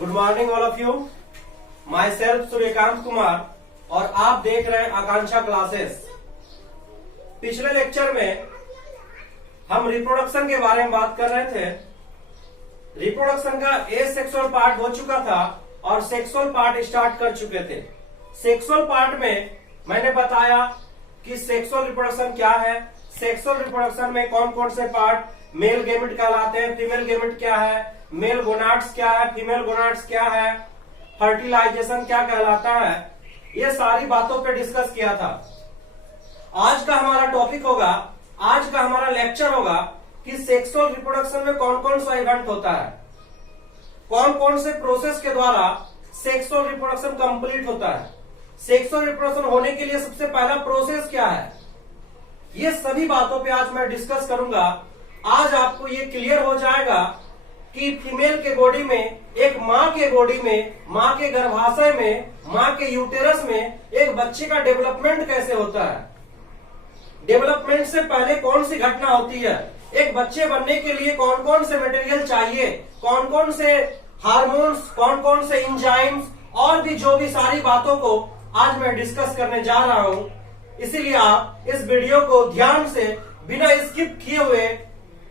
Good morning all of you. My self Suryakant Kumar और आप देख रहे हैं आकांक्षा क्लासेस। पिछले लेक्चर में हम रिप्रोडक्शन के बारे में बात कर रहे थे। रिप्रोडक्शन का एसेक्सुअल पार्ट हो चुका था और सेक्सुअल पार्ट स्टार्ट कर चुके थे। सेक्सुअल पार्ट में मैंने बताया कि सेक्सुअल रिप्रोडक्शन क्या है, सेक्सुअल रिप्रोडक्शन में कौन कौन से पार्ट मेल गेमिट कहलाते हैं, फीमेल गेमिट क्या है, मेल गोनाड्स क्या है, फीमेल गोनाड्स क्या है, फर्टिलाइजेशन क्या कहलाता है, ये सारी बातों पे डिस्कस किया था। आज का हमारा टॉपिक होगा, आज का हमारा लेक्चर होगा कि सेक्सुअल रिप्रोडक्शन में कौन कौन सा इवेंट होता है, कौन कौन से प्रोसेस के द्वारा सेक्सुअल रिप्रोडक्शन कंप्लीट होता है, सेक्सुअल रिप्रोडक्शन होने के लिए सबसे पहला प्रोसेस क्या है। ये सभी बातों पे आज मैं डिस्कस करूंगा। आज आपको ये क्लियर हो जाएगा कि फीमेल के बॉडी में, एक माँ के बॉडी में, माँ के गर्भाशय में, माँ के यूटेरस में एक बच्चे का डेवलपमेंट कैसे होता है। डेवलपमेंट से पहले कौन सी घटना होती है, एक बच्चे बनने के लिए कौन कौन से मटेरियल चाहिए, कौन कौन से हार्मोन्स, कौन कौन से एंजाइम्स और भी जो भी सारी बातों को आज मैं डिस्कस करने जा रहा हूं। इसीलिए आप इस वीडियो को ध्यान से बिना स्किप किए हुए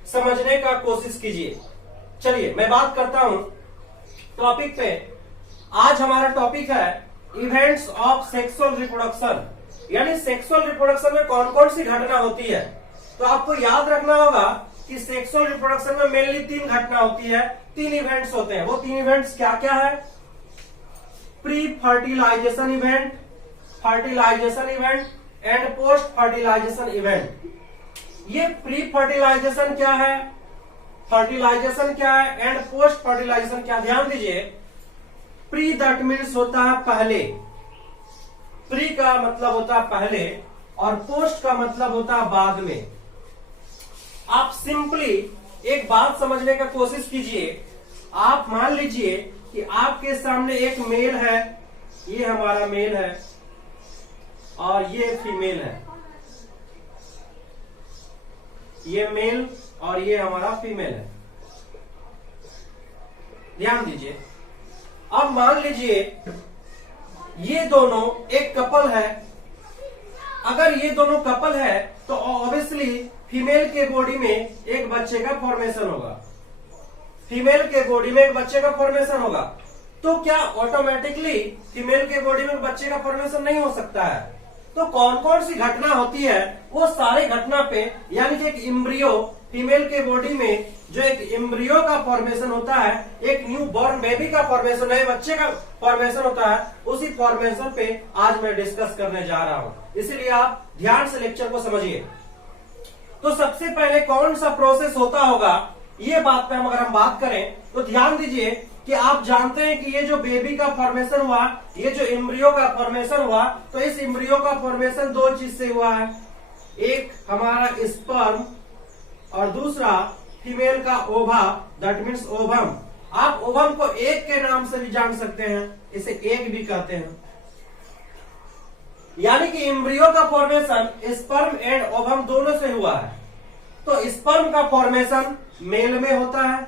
समझने का कोशिश कीजिए। चलिए मैं बात करता हूं टॉपिक पे। आज हमारा टॉपिक है इवेंट्स ऑफ सेक्सुअल रिप्रोडक्शन, यानी सेक्सुअल रिप्रोडक्शन में कौन कौन सी घटना होती है। तो आपको याद रखना होगा कि सेक्सुअल रिप्रोडक्शन में मेनली 3 घटना होती है, 3 इवेंट्स होते हैं। वो 3 इवेंट्स क्या क्या है? Pre fertilisation event, fertilisation event and post fertilisation event. ये प्री फर्टिलाइजेशन क्या है, फर्टिलाइजेशन क्या है एंड पोस्ट फर्टिलाइजेशन क्या। ध्यान दीजिए, प्री दैट मीन्स होता है पहले, प्री का मतलब होता है पहले और पोस्ट का मतलब होता है बाद में। आप सिंपली एक बात समझने का कोशिश कीजिए। आप मान लीजिए कि आपके सामने एक मेल है, ये हमारा मेल है और ये फीमेल है, ये मेल और ये हमारा फीमेल है। ध्यान दीजिए, अब मान लीजिए ये दोनों एक कपल है। अगर ये दोनों कपल है तो ऑब्वियसली फीमेल के बॉडी में एक बच्चे का फॉर्मेशन होगा, फीमेल के बॉडी में एक बच्चे का फॉर्मेशन होगा। तो क्या ऑटोमेटिकली फीमेल के बॉडी में बच्चे का फॉर्मेशन नहीं हो सकता है? तो कौन कौन सी घटना होती है वो सारे घटना पे, यानी कि एक इम्ब्रियो, फीमेल के बॉडी में जो एक इम्ब्रियो का फॉर्मेशन होता है, एक न्यू बॉर्न बेबी का फॉर्मेशन है, बच्चे का फॉर्मेशन होता है, उसी फॉर्मेशन पे आज मैं डिस्कस करने जा रहा हूं। इसीलिए आप ध्यान से लेक्चर को समझिए। तो सबसे पहले कौन सा प्रोसेस होता होगा, ये बात पे अगर हम बात करें तो ध्यान दीजिए कि आप जानते हैं कि ये जो बेबी का फॉर्मेशन हुआ, ये जो एम्ब्रियो का फॉर्मेशन हुआ, तो इस एम्ब्रियो का फॉर्मेशन 2 चीज से हुआ है। एक हमारा स्पर्म और दूसरा फीमेल का ओवा, दैट मीन्स ओवम। आप ओवम को एग के नाम से भी जान सकते हैं, इसे एग भी कहते हैं। यानी कि एम्ब्रियो का फॉर्मेशन स्पर्म एंड ओवम दोनों से हुआ है। तो स्पर्म का फॉर्मेशन मेल में होता है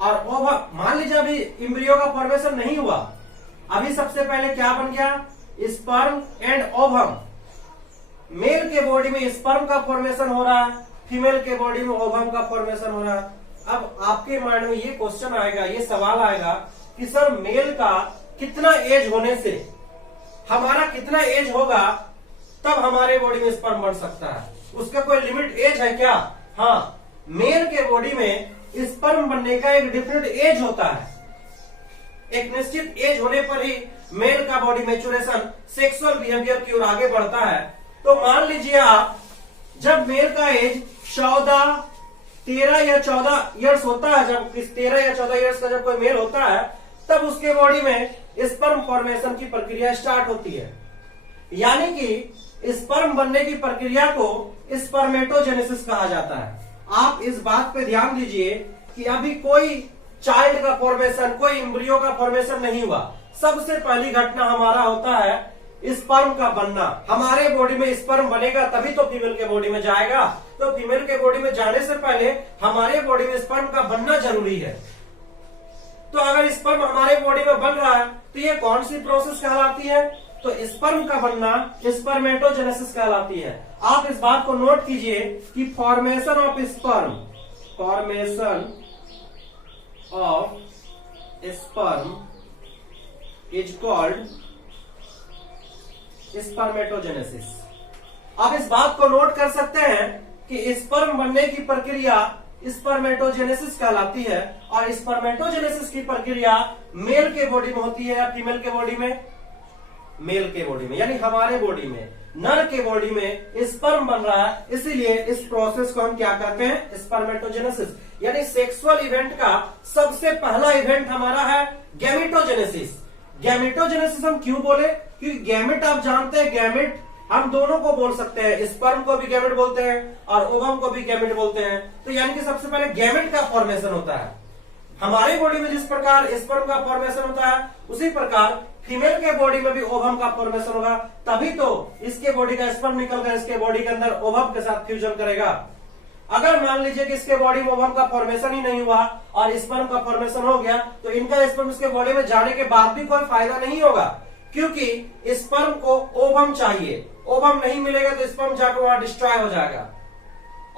और ओवम, मान लीजिए अभी एम्ब्रियो का फॉर्मेशन नहीं हुआ, अभी सबसे पहले क्या बन गया, स्पर्म एंड ओवम। मेल के बॉडी में स्पर्म का फॉर्मेशन हो रहा है, फीमेल के बॉडी में ओवम का फॉर्मेशन हो रहा है। अब आपके माइंड में ये क्वेश्चन आएगा, ये सवाल आएगा कि सर मेल का कितना एज होने से, हमारा कितना एज होगा तब हमारे बॉडी में स्पर्म बन सकता है? उसका कोई लिमिट एज है क्या? हाँ, मेल के बॉडी में स्पर्म बनने का एक डिफरेंट एज होता है। एक निश्चित एज होने पर ही मेल का बॉडी मैच्योरेशन सेक्सुअल बिहेवियर की ओर आगे बढ़ता है। तो मान लीजिए आप, जब मेल का एज 13 या 14 इयर्स होता है, जब 13 या 14 इयर्स का जब कोई मेल होता है, तब उसके बॉडी में स्पर्म फॉर्मेशन की प्रक्रिया स्टार्ट होती है। यानी कि स्पर्म बनने की प्रक्रिया को स्पर्मेटोजेनेसिस कहा जाता है। आप इस बात पे ध्यान दीजिए कि अभी कोई चाइल्ड का फॉर्मेशन, कोई एम्ब्रियो का फॉर्मेशन नहीं हुआ। सबसे पहली घटना हमारा होता है स्पर्म का बनना। हमारे बॉडी में स्पर्म बनेगा तभी तो फीमेल के बॉडी में जाएगा। तो फीमेल के बॉडी में जाने से पहले हमारे बॉडी में स्पर्म का बनना जरूरी है। तो अगर स्पर्म हमारे बॉडी में बन रहा है तो ये कौन सी प्रोसेस कहलाती है? तो स्पर्म का बनना स्पर्मेटोजेनेसिस कहलाती है। आप इस बात को नोट कीजिए कि formation of sperm is called spermatogenesis. आप इस बात को नोट कर सकते हैं कि स्पर्म बनने की प्रक्रिया स्पर्मेटोजेनेसिस कहलाती है, और स्पर्मेटोजेनेसिस की प्रक्रिया मेल के बॉडी में होती है या फीमेल के बॉडी में? मेल के बॉडी में, यानी हमारे बॉडी में, नर के बॉडी में स्पर्म बन रहा है, इसीलिए इस प्रोसेस को हम क्या कहते हैं? स्पर्मेटोजेनेसिस। यानी सेक्सुअल इवेंट का सबसे पहला इवेंट हमारा है गैमेटोजेनेसिस। गैमेटोजेनेसिस हम क्यों बोले? क्योंकि गैमेट आप जानते हैं, गैमेट हम दोनों को बोल सकते हैं, स्पर्म को भी गैमेट बोलते हैं और ओवम को भी गैमेट बोलते हैं। तो यानी कि सबसे पहले गैमेट का फॉर्मेशन होता है। हमारे बॉडी में जिस प्रकार स्पर्म का फॉर्मेशन होता है, उसी प्रकार फीमेल के बॉडी में भी ओवम का फॉर्मेशन होगा, तभी तो इसके बॉडी का स्पर्म निकलकर इसके बॉडी के अंदर ओवम के साथ फ्यूजन करेगा। अगर मान लीजिए कि इसके बॉडी में ओवम का फॉर्मेशन ही नहीं हुआ और स्पर्म का फॉर्मेशन हो गया, तो इनका स्पर्म इसके बॉडी में जाने के बाद भी कोई फायदा नहीं होगा, क्योंकि स्पर्म को ओवम चाहिए। ओवम नहीं मिलेगा तो स्पर्म जाकर वहां डिस्ट्रॉय हो जाएगा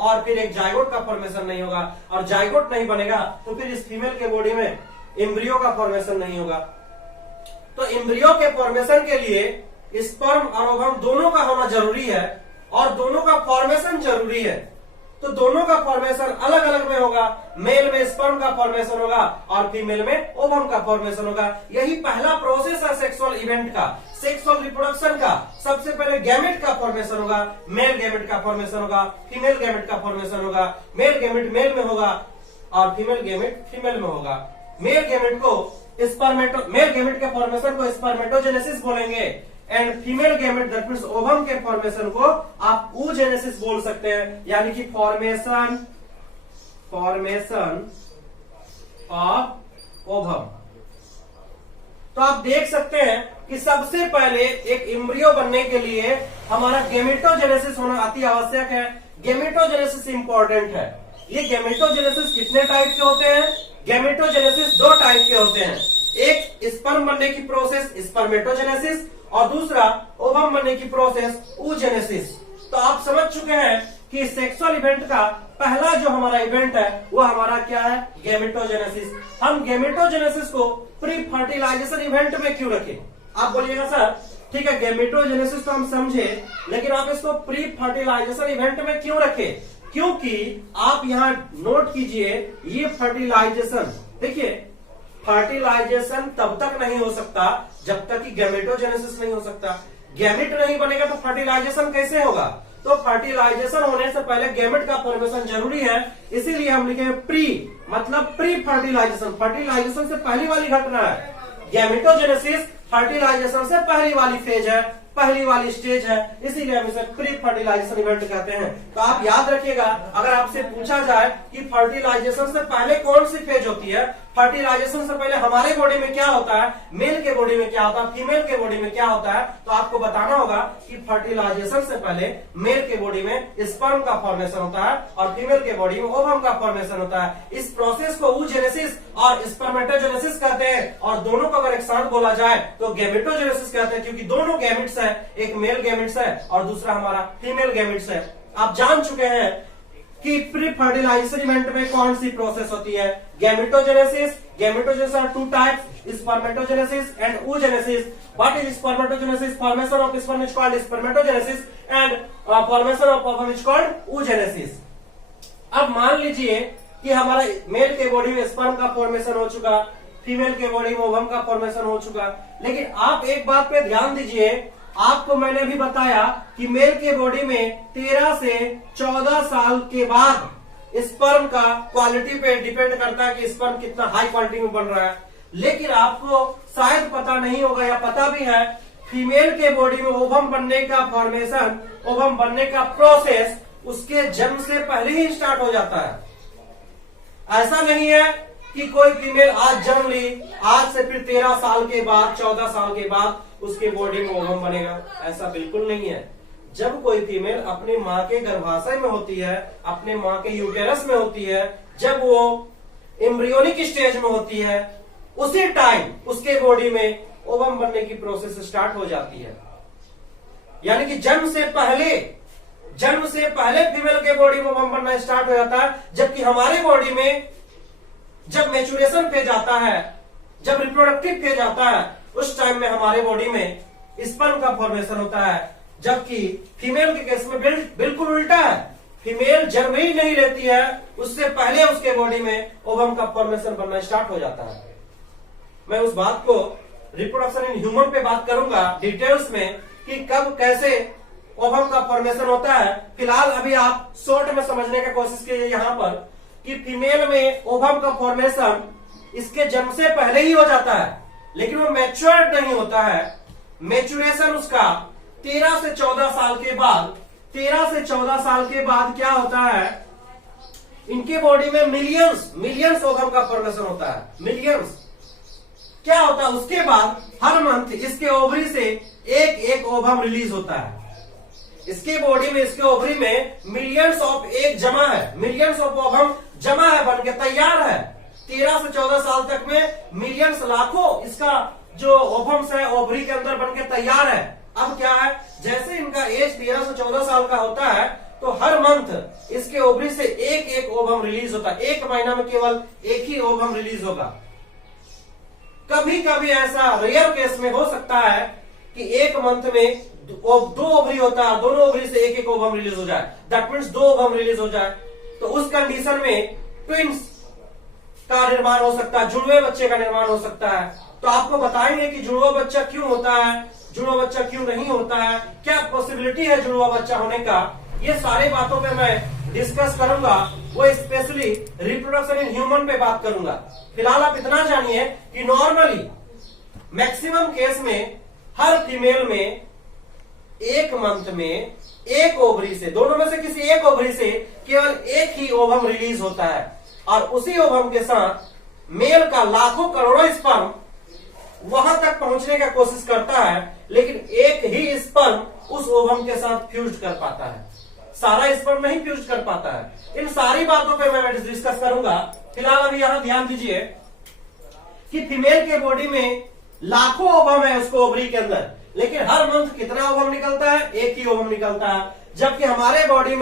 और फिर एक जाइगोट का फॉर्मेशन नहीं होगा, और जाइगोट नहीं बनेगा तो फिर इस फीमेल के बॉडी में एम्ब्रियो का फॉर्मेशन नहीं होगा। तो एम्ब्रियो के फॉर्मेशन के लिए स्पर्म और ओवम दोनों का होना जरूरी है और दोनों का फॉर्मेशन जरूरी है। तो दोनों का फॉर्मेशन अलग अलग में होगा। मेल में स्पर्म का फॉर्मेशन होगा और फीमेल में ओवम का फॉर्मेशन होगा। यही पहला प्रोसेस है सेक्सुअल इवेंट का, सेक्सुअल रिप्रोडक्शन का। सबसे पहले गैमेट का फॉर्मेशन होगा, मेल गैमेट का फॉर्मेशन होगा, फीमेल गैमेट का फॉर्मेशन होगा। मेल गैमेट मेल में होगा और फीमेल गैमेट फीमेल में होगा। मेल गैमेट के फॉर्मेशन को स्पर्मेटोजेनेसिस बोलेंगे and female gamete that means ovum के फॉर्मेशन को आप oogenesis बोल सकते हैं, यानी कि फॉर्मेशन ऑफ ओवम। तो आप देख सकते हैं कि सबसे पहले एक एम्ब्रियो बनने के लिए हमारा गैमेटोजेनेसिस होना अति आवश्यक है। गैमेटोजेनेसिस इंपॉर्टेंट है। ये गैमेटोजेनेसिस कितने टाइप के होते हैं? गैमेटोजेनेसिस दो टाइप के होते हैं। एक स्पर्म बनने की प्रोसेस स्पर्मेटोजेनेसिस और दूसरा ओवम बनने की प्रोसेस oogenesis। तो आप समझ चुके हैं कि सेक्सुअल इवेंट का पहला जो हमारा इवेंट है वो हमारा क्या है? गैमेटोजेनेसिस। हम गैमेटोजेनेसिस को प्री फर्टिलाइजेशन इवेंट में क्यों रखें? आप बोलिएगा सर ठीक है गैमेटोजेनेसिस तो हम समझे, लेकिन आप इसको प्री फर्टिलाइजेशन इवेंट में क्यों रखें? क्योंकि आप यहाँ नोट कीजिए, ये फर्टिलाइजेशन, देखिए फर्टिलाइजेशन तब तक नहीं हो सकता जब तक कि गैमेटोजेनेसिस नहीं हो सकता। गैमेट नहीं बनेगा तो फर्टिलाइजेशन कैसे होगा? तो फर्टिलाइजेशन होने से पहले गैमेट का फॉर्मेशन जरूरी है, इसीलिए हम लिखे प्री, मतलब प्री फर्टिलाइजेशन। फर्टिलाइजेशन से पहली वाली घटना है। गैमेटोजेनेसिस फर्टिलाइजेशन से पहली वाली फेज है, पहली वाली स्टेज है, इसीलिए हम इसे प्री फर्टिलाइजेशन इवेंट कहते हैं। तो आप याद रखिएगा, अगर आपसे पूछा जाए कि फर्टिलाइजेशन से पहले कौन सी फेज होती है, फर्टिलाइजेशन से पहले हमारे बॉडी में क्या होता है, मेल के बॉडी में क्या होता है, फीमेल के बॉडी में क्या होता है, तो आपको बताना होगा कि फर्टिलाइजेशन से पहले मेल के बॉडी में स्पर्म का फॉर्मेशन होता है और फीमेल के बॉडी में ओवम का फॉर्मेशन होता है। इस प्रोसेस को oogenesis और स्पर्मेटोजेनेसिस कहते हैं, और दोनों को अगर एक साथ बोला जाए तो गैमेटोजेनेसिस कहते हैं, क्योंकि दोनों गैमेट्स है, एक मेल गैमेट्स है और दूसरा हमारा फीमेल गैमेट्स है। आप जान चुके हैं कि प्री फर्टिलाइजेशन इवेंट में कौन सी प्रोसेस होती है? Gametogenesis. Gametogenesis are two types, spermatogenesis and oogenesis। What is spermatogenesis? Formation of sperm is called spermatogenesis and formation of ovum is called oogenesis। अब मान लीजिए कि हमारा मेल के बॉडी में स्पर्म का फॉर्मेशन हो चुका, फीमेल के बॉडी में ओवम का फॉर्मेशन हो चुका, लेकिन आप एक बात पे ध्यान दीजिए, आपको मैंने भी बताया कि मेल के बॉडी में 13 से 14 साल के बाद स्पर्म का क्वालिटी पे डिपेंड करता है कि स्पर्म कितना हाई क्वालिटी में बन रहा है। लेकिन आपको शायद पता नहीं होगा या पता भी है, फीमेल के बॉडी में ओवम बनने का फॉर्मेशन, ओवम बनने का प्रोसेस उसके जन्म से पहले ही स्टार्ट हो जाता है। ऐसा नहीं है कि कोई फीमेल आज जन्म ली, आज से फिर 13 साल के बाद 14 साल के बाद उसके बॉडी में ओवम बनेगा, ऐसा बिल्कुल नहीं है। जब कोई फीमेल अपनी माँ के गर्भाशय में होती है, अपने माँ के यूटेरस में होती है, जब वो एम्ब्रियोनिक स्टेज में होती है, उसी टाइम उसके बॉडी में ओवम बनने की प्रोसेस स्टार्ट हो जाती है। यानी कि जन्म से पहले फीमेल के बॉडी में ओवम बनना स्टार्ट हो जाता है, जबकि हमारे बॉडी में जब मैच्योरेशन फेज आता है, जब रिप्रोडक्टिव फेज आता है, उस टाइम में हमारे बॉडी में स्पर्म का फॉर्मेशन होता है। जबकि फीमेल के केस में बिल्कुल उल्टा है, फीमेल जन्म ही नहीं लेती है, उससे पहले उसके बॉडी में ओवम का फॉर्मेशन बनना स्टार्ट हो जाता है। मैं उस बात को रिप्रोडक्शन इन ह्यूमन पे बात करूंगा डिटेल्स में कि कब कैसे ओवम का फॉर्मेशन होता है। फिलहाल अभी आप शॉर्ट में समझने की कोशिश कीजिए यहाँ पर कि फीमेल में ओवम का फॉर्मेशन इसके जन्म से पहले ही हो जाता है, लेकिन वो मैच्योर्ड नहीं होता है। मैच्योरेशन उसका 13 से 14 साल के बाद, 13 से 14 साल के बाद क्या होता है, इनके बॉडी में मिलियंस ओवम का फॉर्मेशन होता है। मिलियंस क्या होता है, उसके बाद हर मंथ इसके ओवरी से एक ओवम रिलीज होता है। इसके बॉडी में, इसके ओवरी में मिलियंस ऑफ एग जमा है, मिलियंस ऑफ ओवम जमा है, बन के तैयार है। 13 से 14 साल तक में मिलियंस, लाखों इसका जो ओवम्स है ओवरी के अंदर बन के तैयार है। अब क्या है, जैसे इनका एज 13 से 14 साल का होता है तो हर मंथ इसके ओवरी से एक ओवम रिलीज होता है। एक महीना में केवल एक ही ओवम रिलीज होगा। कभी कभी ऐसा रेयर केस में हो सकता है कि एक मंथ में दो ओवरी होता है, दोनों ओवरी से एक ओवम रिलीज हो जाए, दैट मीन्स 2 ओवम रिलीज हो जाए। तो उस कंडीशन में ट्विंस का निर्माण हो सकता है, जुड़वे बच्चे का निर्माण हो सकता है। तो आपको बताएंगे कि जुड़वा बच्चा क्यों होता है, जुड़वा बच्चा क्यों नहीं होता है, क्या पॉसिबिलिटी है जुड़वा बच्चा होने का, ये सारे बातों पे मैं डिस्कस करूंगा। वो स्पेशली रिप्रोडक्शन इन ह्यूमन पे बात करूंगा। फिलहाल आप इतना जानिए कि नॉर्मली मैक्सिमम केस में हर फीमेल में एक मंथ में एक ओवरी से, दोनों में से किसी एक ओवरी से केवल एक ही ओवम रिलीज होता है, और उसी ओवम के साथ मेल का लाखों करोड़ों स्पर्म वहां तक पहुंचने का कोशिश करता है, लेकिन एक ही स्पर्म उस ओवम के साथ फ्यूज कर पाता है, सारा स्पर्म नहीं फ्यूज कर पाता है। इन सारी बातों पे मैं डिस्कस करूंगा। फिलहाल अभी यहां ध्यान दीजिए कि फीमेल के बॉडी में लाखों ओवम है उसको ओवरी के अंदर, लेकिन हर मंथ कितना ओवम निकलता है, एक ही ओवम निकलता है। जबकि हमारे बॉडी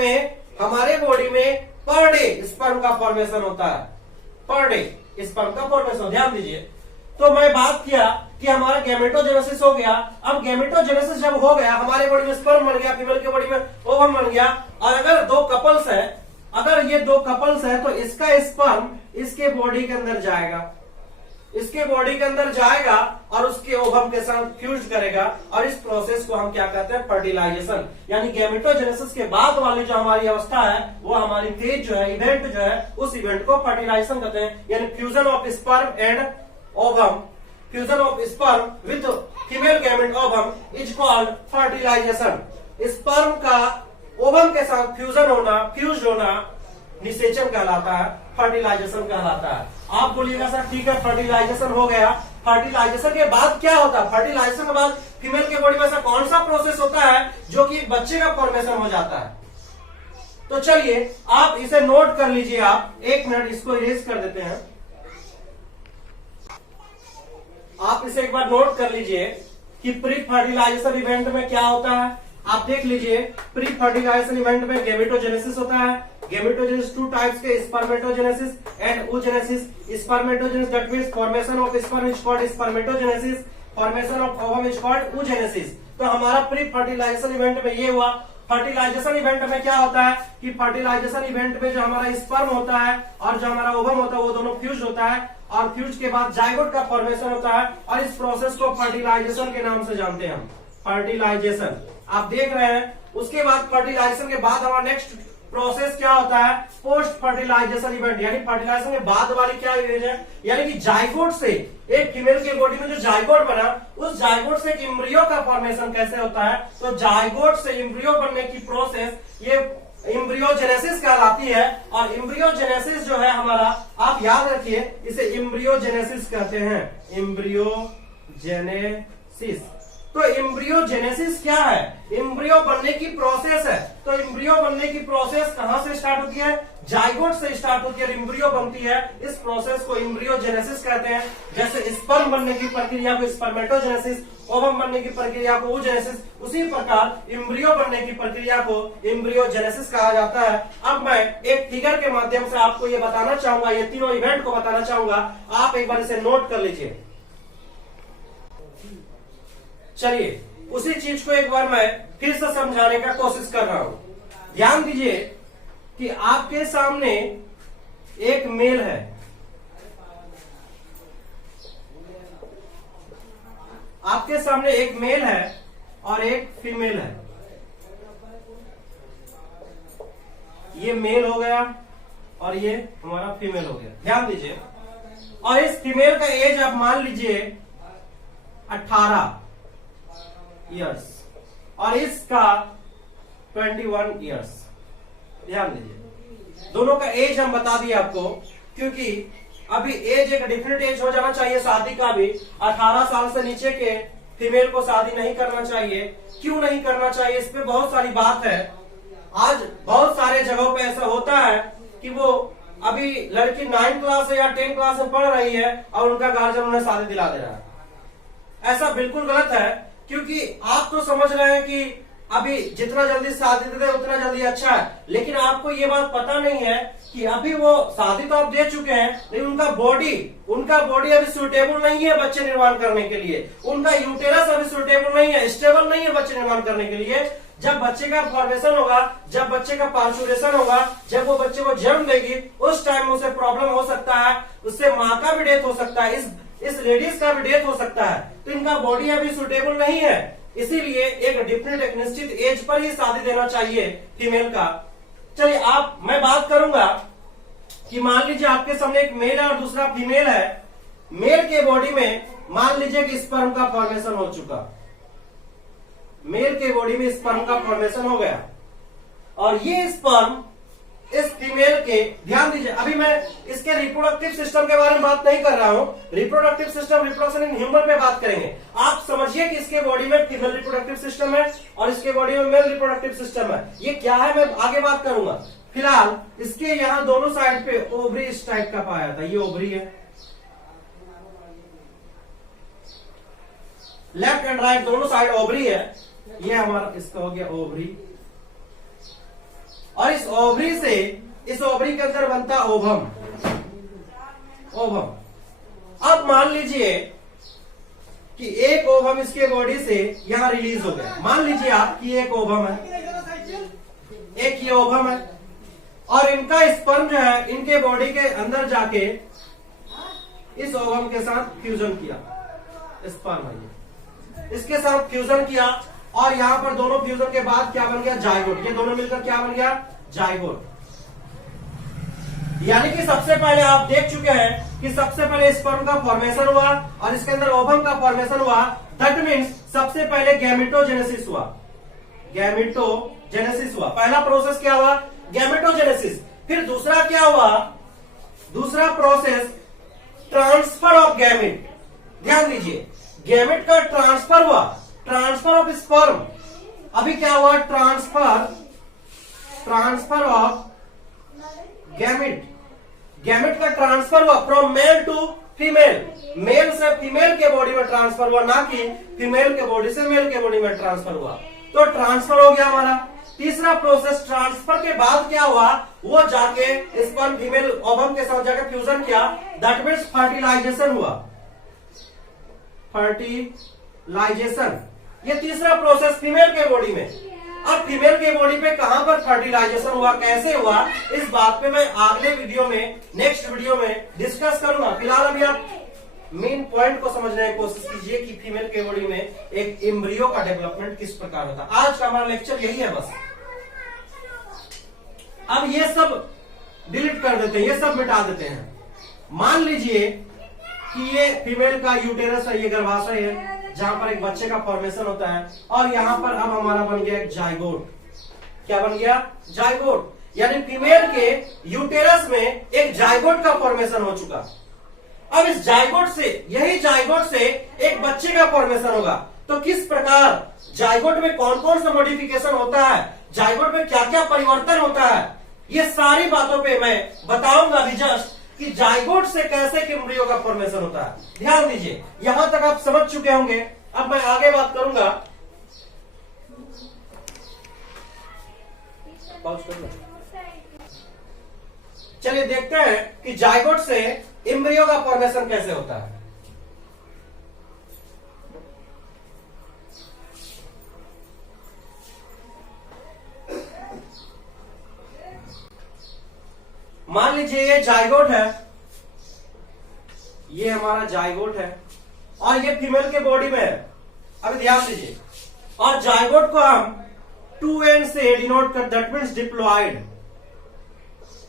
में पर डे स्पर्म का फॉर्मेशन होता है, पर डे स्पर्म का फॉर्मेशन। ध्यान दीजिए, तो मैं बात किया कि हमारा गैमेटोजेनेसिस हो गया। अब गैमेटोजेनेसिस जब हो गया, हमारे बॉडी में स्पर्म बन गया, फीमेल के बॉडी में ओवम बन गया, और अगर दो कपल्स है, अगर ये दो कपल्स है तो इसका स्पर्म इसके बॉडी के अंदर जाएगा, इसके बॉडी के अंदर जाएगा और उसके ओवम के साथ फ्यूज करेगा, और इस प्रोसेस को हम क्या कहते हैं, फर्टिलाइजेशन। यानी गैमेटोजेनेसिस के बाद वाली जो हमारी अवस्था है, वो हमारी फेज जो है, इवेंट जो है, उस इवेंट को फर्टिलाइजेशन कहते हैं। यानी fusion of sperm and ovum, fusion of sperm with female gamete ovum is called fertilisation. Sperm का ओवम के साथ फ्यूजन होना, फ्यूज होना निषेचन कहलाता है, फर्टिलाइजेशन कहलाता है। आप बोलिएगा सर ठीक है, फर्टिलाइजेशन हो गया, फर्टिलाइजेशन के बाद क्या होता है, फर्टिलाइजेशन के बाद फीमेल के बॉडी में ऐसा कौन सा प्रोसेस होता है जो कि बच्चे का फॉर्मेशन हो जाता है। तो चलिए आप इसे नोट कर लीजिए। आप 1 मिनट इसको इरेज कर देते हैं। आप इसे एक बार नोट कर लीजिए कि प्री फर्टिलाइजेशन इवेंट में क्या होता है। आप देख लीजिए, प्री फर्टिलाइजेशन इवेंट में गैमेटोजेनेसिस होता है। गैमेटोजेनेसिस 2 टाइप्स के, spermatogenesis and oogenesis। Spermatogenesis that means formation of sperm is called spermatogenesis, formation of ovum is called oogenesis। तो हमारा प्री फर्टिलाइजेशन इवेंट में ये हुआ। फर्टिलाइजेशन इवेंट में क्या होता है कि फर्टिलाइजेशन इवेंट में जो हमारा स्पर्म होता है और जो हमारा ओवम होता है, वो दोनों फ्यूज होता है, और फ्यूज के बाद जाइगोट का फॉर्मेशन होता है, और इस प्रोसेस को फर्टिलाइजेशन के नाम से जानते हैं हम, फर्टिलाइजेशन। आप देख रहे हैं, उसके बाद फर्टिलाइजेशन के बाद हमारा नेक्स्ट प्रोसेस क्या होता है, पोस्ट फर्टिलाइजेशन इवेंट। यानी फर्टिलाइजेशन के बाद वाली क्या इवेंट है, यानी कि जाइगोट से, एक फीमेल के बॉडी में जो जाइगोट बना, उस जाइगोट से एक एम्ब्रियो का फॉर्मेशन कैसे होता है। तो जाइगोट से एम्ब्रियो बनने की प्रोसेस ये एम्ब्रियोजेनेसिस कहलाती है। और एम्ब्रियोजेनेसिस जो है हमारा, आप याद रखिए, इसे एम्ब्रियोजेनेसिस कहते हैं, एम्ब्रियोजेनेसिस। तो एम्ब्रियोजेनेसिस क्या है? एम्ब्रियो बनने की प्रोसेस है। तो एम्ब्रियो बनने की प्रोसेस कहां से स्टार्ट होती है? जाइगोट से स्टार्ट होती है, एम्ब्रियो बनती है। इस प्रोसेस को एम्ब्रियोजेनेसिस कहते हैं। जैसे स्पर्म बनने की प्रक्रिया को स्पर्मेटोजेनेसिस, ओवम बनने की प्रक्रिया को oogenesis, उसी प्रकार एम्ब्रियो बनने की प्रक्रिया को एम्ब्रियोजेनेसिस कहा जाता है। अब मैं एक फिगर के माध्यम से आपको ये बताना चाहूंगा, ये तीनों इवेंट को बताना चाहूंगा, आप एक बार इसे नोट कर लीजिए। चलिए उसी चीज को एक बार मैं फिर से समझाने का कोशिश कर रहा हूं। ध्यान दीजिए कि आपके सामने एक मेल है, आपके सामने एक मेल है और एक फीमेल है। ये मेल हो गया और ये हमारा फीमेल हो गया। ध्यान दीजिए, और इस फीमेल का एज आप मान लीजिए 18 ईयर्स और इसका 21 ईयर्स। ध्यान दीजिए, दोनों का एज हम बता दिए आपको, क्योंकि अभी एज एक डिफरेंट एज हो जाना चाहिए शादी का भी। 18 साल से नीचे के फीमेल को शादी नहीं करना चाहिए। क्यों नहीं करना चाहिए, इस पे बहुत सारी बात है। आज बहुत सारे जगहों पे ऐसा होता है कि वो अभी लड़की 9th क्लास या 10th क्लास में पढ़ रही है और उनका गार्जियन उन्हें शादी दिला दे रहा है। ऐसा बिल्कुल गलत है, क्योंकि आप तो समझ रहे हैं कि अभी जितना जल्दी शादी दे दे उतना जल्दी अच्छा है, लेकिन आपको ये बात पता नहीं है कि अभी वो शादी तो आप दे चुके हैं, लेकिन उनका बॉडी अभी सुटेबल नहीं है बच्चे निर्माण करने के लिए। उनका यूटेरस अभी सुटेबल नहीं है, स्टेबल नहीं है बच्चे निर्माण करने के लिए। जब बच्चे का फॉर्मेशन होगा, जब बच्चे का पार्चुरेशन होगा, जब वो बच्चे को जन्म देगी, उस टाइम में उसे प्रॉब्लम हो सकता है, उससे माँ का भी डेथ हो सकता है, इस लेडीज का भी डेथ हो सकता है। तो इनका बॉडी अभी सुटेबल नहीं है, इसीलिए एक डिफरेंट एक निश्चित एज पर ही शादी देना चाहिए फीमेल का। चलिए मैं बात करूंगा कि मान लीजिए आपके सामने एक मेल है और दूसरा फीमेल है। मेल के बॉडी में मान लीजिए कि स्पर्म का फॉर्मेशन हो चुका, मेल के बॉडी में स्पर्म का फॉर्मेशन हो गया और ये स्पर्म इस फीमेल के, ध्यान दीजिए अभी मैं इसके रिप्रोडक्टिव सिस्टम के बारे में बात नहीं कर रहा हूं। Reproductive system, reproduction in human पे बात करेंगे। आप समझिए कि इसके बॉडी में फीमेल रिप्रोडक्टिव सिस्टम है और इसके बॉडी में मेल रिप्रोडक्टिव सिस्टम है। ये क्या है मैं आगे बात करूंगा। फिलहाल इसके यहाँ दोनों साइड पे ओवरी इस टाइप का पाया था, ये ओवरी है, लेफ्ट एंड राइट दोनों साइड ओवरी है। ये हमारा इसका हो गया ओवरी, और इस ओवरी से इस ओवरी के अंदर बनता ओवम। अब मान लीजिए कि एक ओवम इसके बॉडी से यहां रिलीज हो गया। मान लीजिए आप कि एक ओवम है, एक ये ओवम है, और इनका स्पर्म जो है इनके बॉडी के अंदर जाके इस ओवम के साथ फ्यूजन किया। स्पर्म है, इसके साथ फ्यूजन किया और यहां पर दोनों फ्यूजन के बाद क्या बन गया? जाइगोट। ये दोनों मिलकर क्या बन गया? जाइगोट। यानी कि सबसे पहले आप देख चुके हैं कि सबसे पहले स्पर्म का फॉर्मेशन हुआ और इसके अंदर ओवम का फॉर्मेशन हुआ। दैट मीन्स सबसे पहले गैमेटोजेनेसिस हुआ। गैमेटोजेनेसिस हुआ, पहला प्रोसेस क्या हुआ? गैमेटोजेनेसिस। फिर दूसरा क्या हुआ? दूसरा प्रोसेस ट्रांसफर ऑफ गैमेट। ध्यान दीजिए, गैमेट का ट्रांसफर हुआ, ट्रांसफर ऑफ स्पर्म। अभी क्या हुआ? Transfer of gamete. गैमेट का ट्रांसफर हुआ from male to female, male से फीमेल के बॉडी में ट्रांसफर हुआ, ना कि फीमेल के बॉडी से मेल के बॉडी में ट्रांसफर हुआ। तो ट्रांसफर हो गया हमारा। तीसरा प्रोसेस ट्रांसफर के बाद क्या हुआ? वो जाके स्पर्म फीमेल ओवम के साथ जाके फ्यूजन किया। दैट मीन्स फर्टिलाइजेशन हुआ, फर्टिलाइजेशन। ये तीसरा प्रोसेस फीमेल के बॉडी में। अब फीमेल के बॉडी पे कहां पर फर्टिलाइजेशन हुआ, कैसे हुआ, इस बात पे मैं अगले वीडियो में, नेक्स्ट वीडियो में डिस्कस करूंगा। फिलहाल अभी आप मेन पॉइंट को समझने की कोशिश कीजिए कि फीमेल के बॉडी में एक एम्ब्रियो का डेवलपमेंट किस प्रकार होता है। आज का हमारा लेक्चर यही है बस। अब ये सब डिलीट कर देते हैं, ये सब मिटा देते हैं। मान लीजिए कि ये फीमेल का यूटेरस है, ये गर्भाशय है जहां पर एक बच्चे का फॉर्मेशन होता है, और यहां पर अब हमारा बन गया एक जाइगोट। क्या बन गया? जाइगोट। यानी फीमेल के यूटेरस में एक जाइगोट का फॉर्मेशन हो चुका। अब इस जाइगोट से, यही जाइगोट से एक बच्चे का फॉर्मेशन होगा। तो किस प्रकार जाइगोट में कौन कौन सा मॉडिफिकेशन होता है, जाइगोट में क्या क्या परिवर्तन होता है, ये सारी बातों पे मैं बताऊंगा अभी जस्ट कि जाइगोट से कैसे एम्ब्रियो का फॉर्मेशन होता है। ध्यान दीजिए, यहां तक आप समझ चुके होंगे। अब मैं आगे बात करूंगा। पॉज कर लो। चलिए देखते हैं कि जाइगोट से एम्ब्रियो का फॉर्मेशन कैसे होता है। मान लीजिए ये जाइगोट है, ये हमारा जाइगोट है और ये फीमेल के बॉडी में है। अभी ध्यान दीजिए, और जाइगोट को हम 2n से डिनोट कर, दैट मीन्स डिप्लॉयड।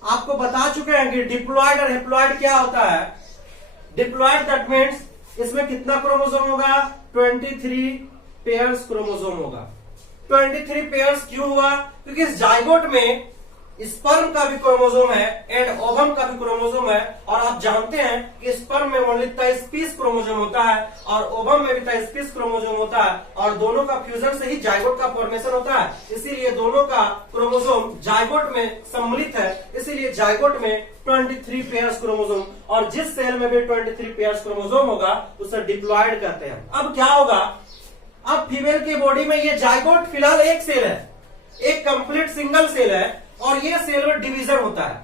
आपको बता चुके हैं कि डिप्लॉयड और हेप्लॉयड क्या होता है। डिप्लॉयड दैट मीन्स इसमें कितना क्रोमोसोम होगा, 23 पेयर्स क्रोमोसोम होगा। 23 पेयर्स क्यों हुआ, क्योंकि इस जाइगोट में स्पर्म का भी क्रोमोसोम है एंड ओवम का भी क्रोमोसोम है। और आप जानते हैं कि स्पर्म में ओनली 23 पीस क्रोमोसोम होता है और ओवम में भी 23 पीस क्रोमोसोम होता है, और दोनों का फ्यूजन से ही जाइगोट का फॉर्मेशन होता है। इसीलिए दोनों का क्रोमोसोम जाइगोट में सम्मिलित है, इसीलिए जाइगोट में 23 पेयर्स क्रोमोसोम, और जिस सेल में भी 23 पेयर्स क्रोमोसोम होगा उसे डिप्लॉयड कहते हैं। अब क्या होगा, अब फीमेल की बॉडी में ये जाइगोट फिलहाल एक सेल है, एक कंप्लीट सिंगल सेल है, और ये सेल में डिवीजन होता है।